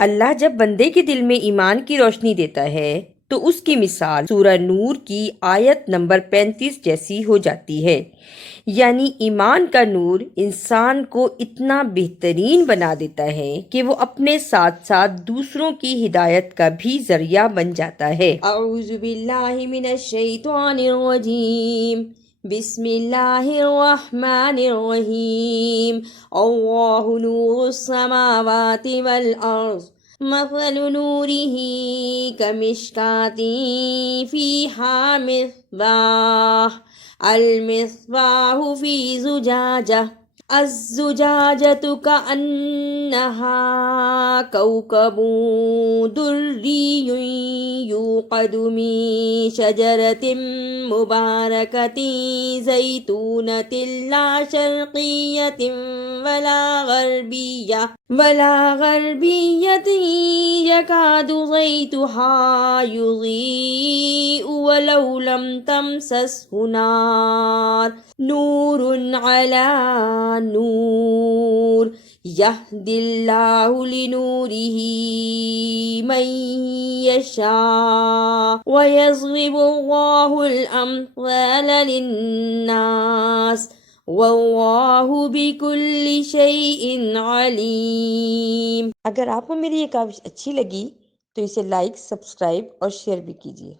अल्लाह जब बंदे के दिल में ईमान की रोशनी देता है तो उसकी मिसाल सूरह नूर की आयत नंबर 35 जैसी हो जाती है। यानी ईमान का नूर इंसान को इतना बेहतरीन बना देता है कि वो अपने साथ साथ दूसरों की हिदायत का भी जरिया बन जाता है। औज़ु बिल्लाहि मिनश शैतानिर रजीम। बिस्मिल्लाहिर रहमानिर रहीम। अल्लाहु नूरुस समावाति वल अर्ज़। मसलु नूरिही कमिश्काती फीहा मिस्बाह। अल मिस्बाहु फी जुजाजा। अज़्ज़ुजाजतु कअन्नहा कौकबुन दुर्रियुन यूक़दु मिन शजरतिन मुबारकतिन ज़ैतूनतिन ला शर्क़िय्यतिन वला ग़र्बिय्यतिन यकादु ज़ैतुहा युज़ी'उ वलौ लम तमससहु नार। नूरुन अला नूर यहदिल्लाहु लिनूरिही मन यशा व यज़रिबुल्लाहुल अम्साल लिन्नास वल्लाहु बिकुल्लि शैइन अलीम। अगर आपको मेरी ये काविश अच्छी लगी तो इसे लाइक, सब्सक्राइब और शेयर भी कीजिए।